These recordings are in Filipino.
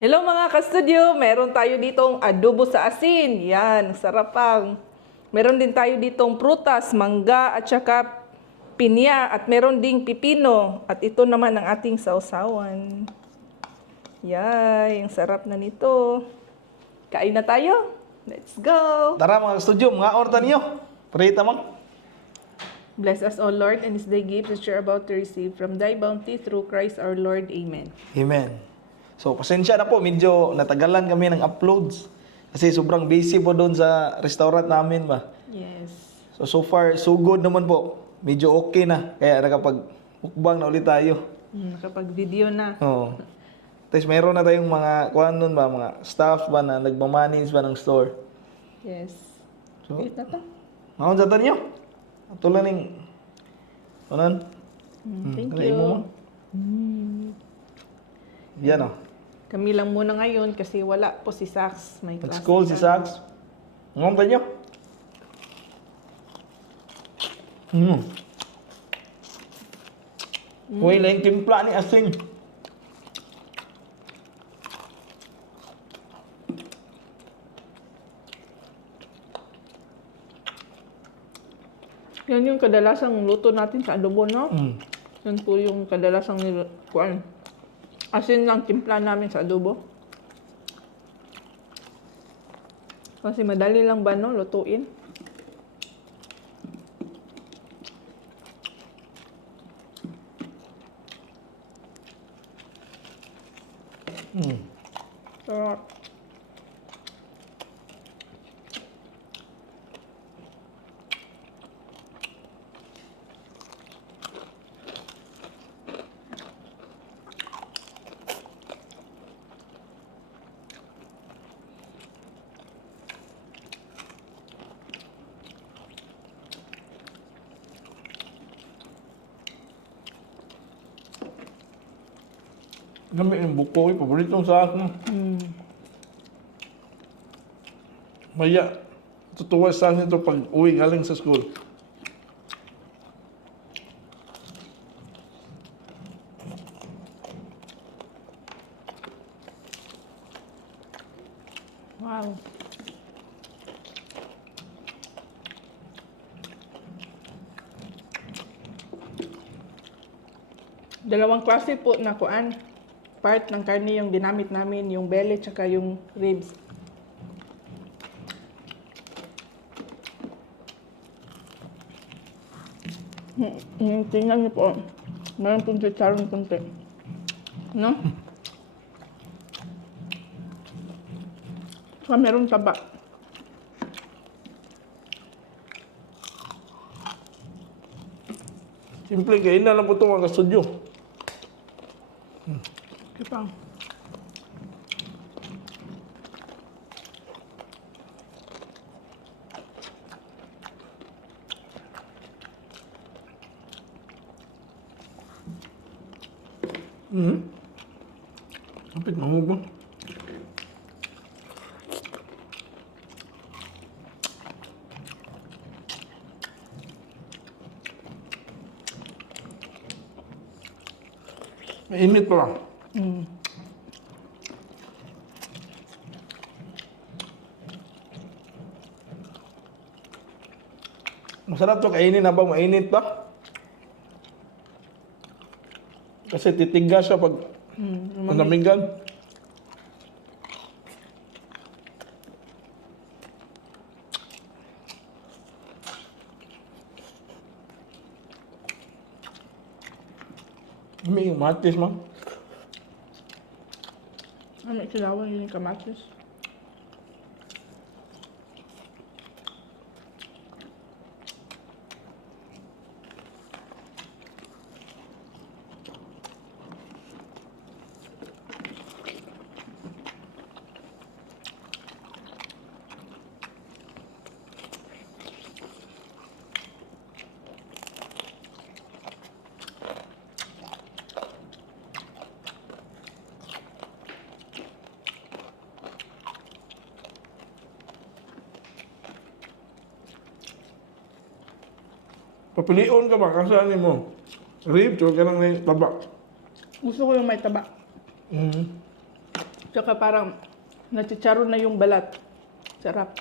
Hello mga ka-studio! Meron tayo ditong adobo sa asin. Yan, sarap pang. Meron din tayo ditong prutas, mangga at saka pinya. At meron ding pipino. At ito naman ang ating sausawan. Yan, ang sarap na nito. Kain na tayo. Let's go! Tara mga studio, mga orta niyo. Parita mo. Bless us, O Lord, and this day gifts that you're about to receive from thy bounty through Christ our Lord. Amen. Amen. So, pasensya na po, medyo natagalan kami ng uploads. Kasi sobrang busy po doon sa restaurant namin ba. Yes. So far, so good naman po. Medyo okay na. Kaya nakapag-mukbang na ulit tayo. Nakapag-video na. Oo. Tapos mayroon na tayong mga, kuhan nun ba, mga staff ba na nagmamanage ba ng store. Yes. So, Wait na to. mga sa niyo. Tulan ng, kunan? Thank Kalain mo, you. Yan o. Kami lang muna ngayon kasi wala po si Sax. May At klase school si pa. Sax. Ang niyo. Uy, lang timpla ni asin. Yan yung kadalasang luto natin sa adobo, no? Yan po yung kadalasang kuan. Asin lang timpla namin sa adobo. Kasi madali lang ba, no? Lutuin. Sarap. Gamit yung buko, paboritong sa akin. Maya, tutuwa sa akin ito pag uwi galing sa school. Wow. Dalawang klase po na kuan. Part ng karne yung ginamit namin, yung belly tsaka yung ribs. Tingnan niyo po. Meron pong chicharon konti. No? Saka meron taba. Simple, kain na lang po ito mga studio. Ipang. Kapit mahubang. Mainit pa lang. Masarap to kainin habang mainit pa. Kasi titigas siya pag nanamigan. May matis man. Ano silawan yung kamatis? Papilion ka ba? Kasaan mo? Rib, tsaka ka lang na taba. Gusto ko yung may taba. Tsaka parang nachicharo na yung balat. Sarap.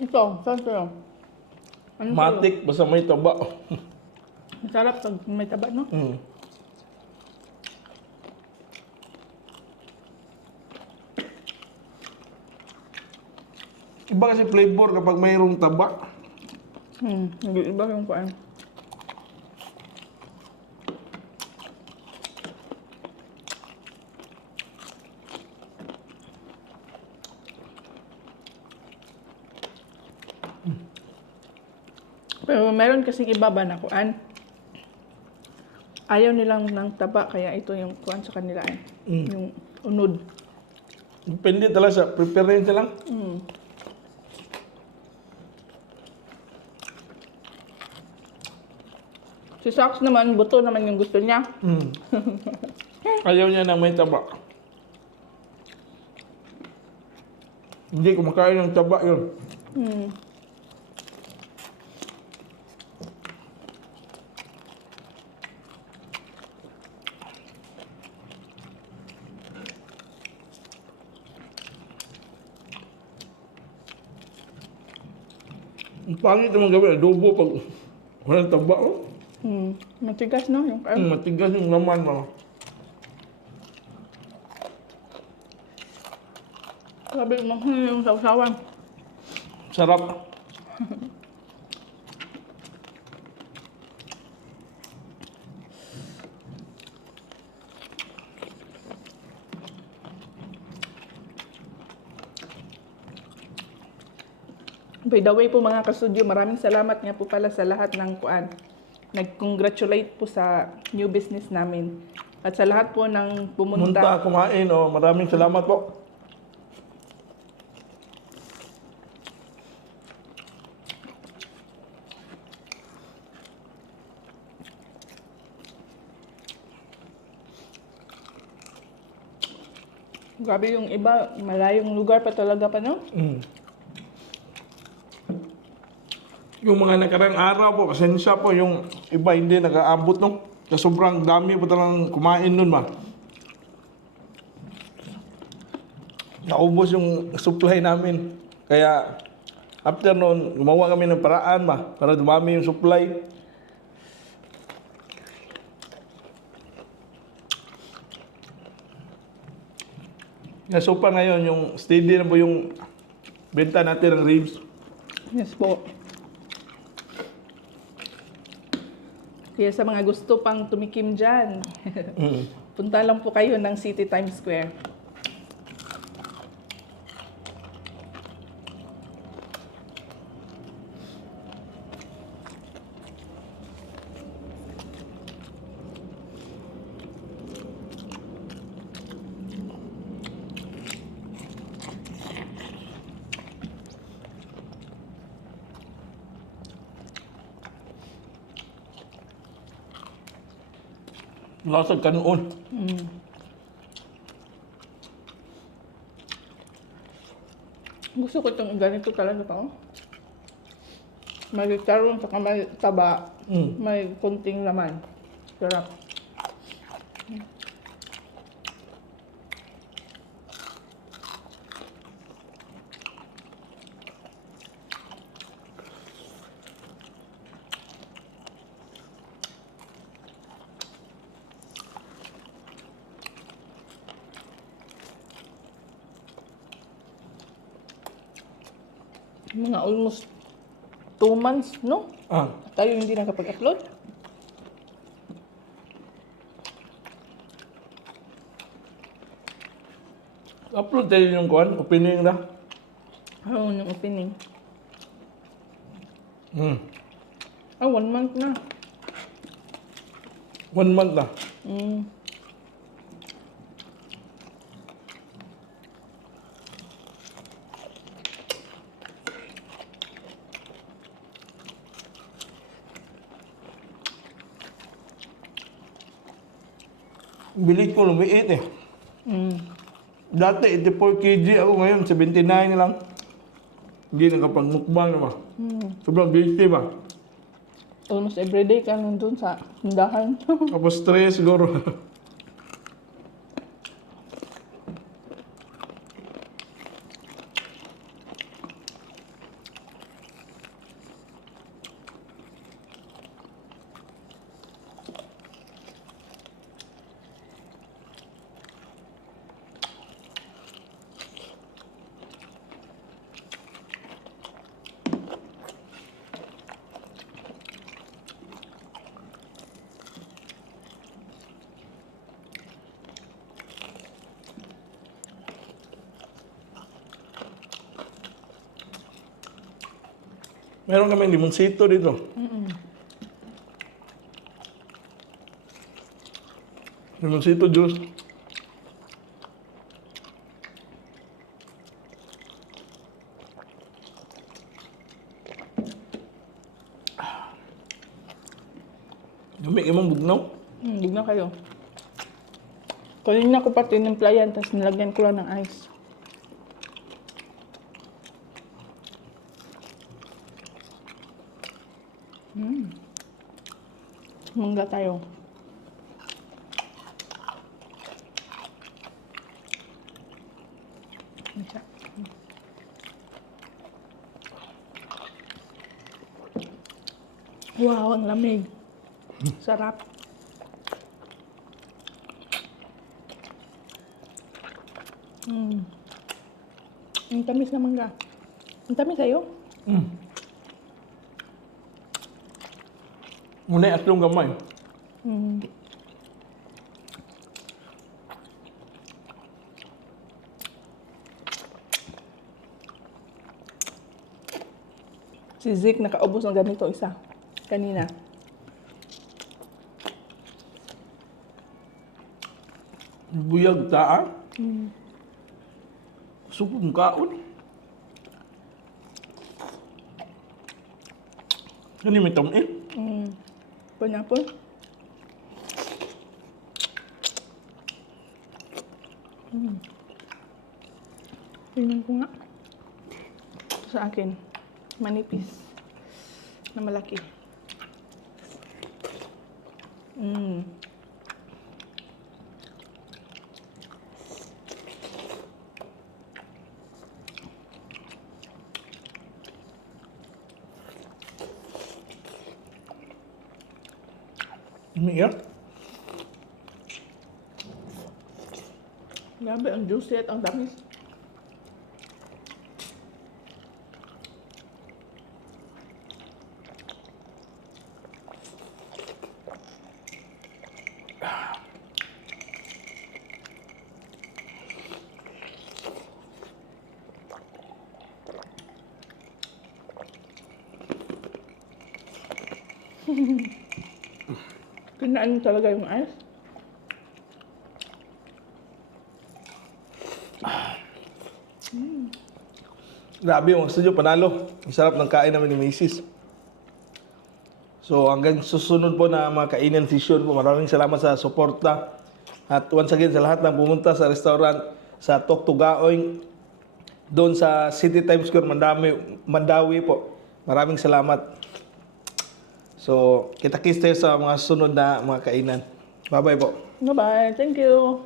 Ito, saan sa'yo? Ano sa'yo? Matik, basta may taba. Masarap pag may taba, no? Mm. Iba kasi flavor kapag mayroong taba. Hindi iba yung kuan. Pero meron kasing iba ba na kuan. Ayaw nilang ng taba, kaya ito yung kuan sa kanila eh. Yung unod. Depende talaga sa preference lang. Si Sax naman, buto naman yung gusto niya. Mm. Ayaw niya na may taba. Hindi kumakain ng taba yun. Ang pangit naman gawin, adobo pag walang taba. Oh. Matigas, no? Yung kuan. Matigas yung laman mo. Sabi mo, yung sausawan. Sarap. By the way po mga kasudyo, maraming salamat nga po pala sa lahat ng kuan. Nag-congratulate po sa new business namin. At sa lahat po ng Munta, pumunta. kumain. Oh. Maraming salamat po. Grabe yung iba, malayong lugar pa talaga pa, no? Mm. Yung mga nakarang araw po, pasensya po, yung iba hindi nag-aabot no. Kasi sobrang dami po talagang kumain nun ma. Naubos yung supply namin. Kaya after nun, gumawa kami ng paraan ma, para dumami yung supply. Kaya so far ngayon, yung steady na po yung benta natin ng ribs. Yes po. Kaya sa mga gusto pang tumikim dyan, punta lang po kayo ng City Times Square. Lasag kanuon. Gusto ko itong ganito talaga pa. Oh. May charon, saka may taba, may kunting laman. Sarap. Mga almost 2 months, no? Ah, Tayo hindi nakapag-upload. upload tayo yung kuhan, opening na. Oo, yung opening. Mm. 1 month na. 1 month na. Bilis ko lumiit eh. Dati 84 kg ako, ngayon 79 lang. Hindi nakapag-mukbang na ba? Sobrang busy ba? Almost everyday ka nandun sa tindahan. Tapos stress siguro. Meron kami limonsito dito. Limonsito juice. Dumi imong bugnaw. Bigla kayo. Kanina ko pa tinimplayan, tapos nilagyan ko lang ng ice. Mangga tayo. Isa. Wow, ang lamig. Sarap. Ang tamis na mangga. Ang tamis sa'yo? Muna atlong gamay. Si Zik nakaubos ng ganito isa. Kanina. Buyag taa. Supong kaon. Ano may tamin? Pineapple. Tingnan ko nga. Ito sa akin. Manipis. Na malaki. Iya. Grabe, ang juicy at ang tamis. Kinain talaga yung ice. Grabe yung studio, panalo. Ang sarap ng kain namin ni Mrs. So hanggang susunod po na mga kainan session po. Maraming salamat sa suporta. At once again sa lahat ng pumunta sa restaurant sa Toktugaoy doon sa City Times Square, Mandawi po. Maraming salamat. So kita-kits tayo sa mga sunod na mga kainan. Bye-bye po. Bye-bye. Thank you.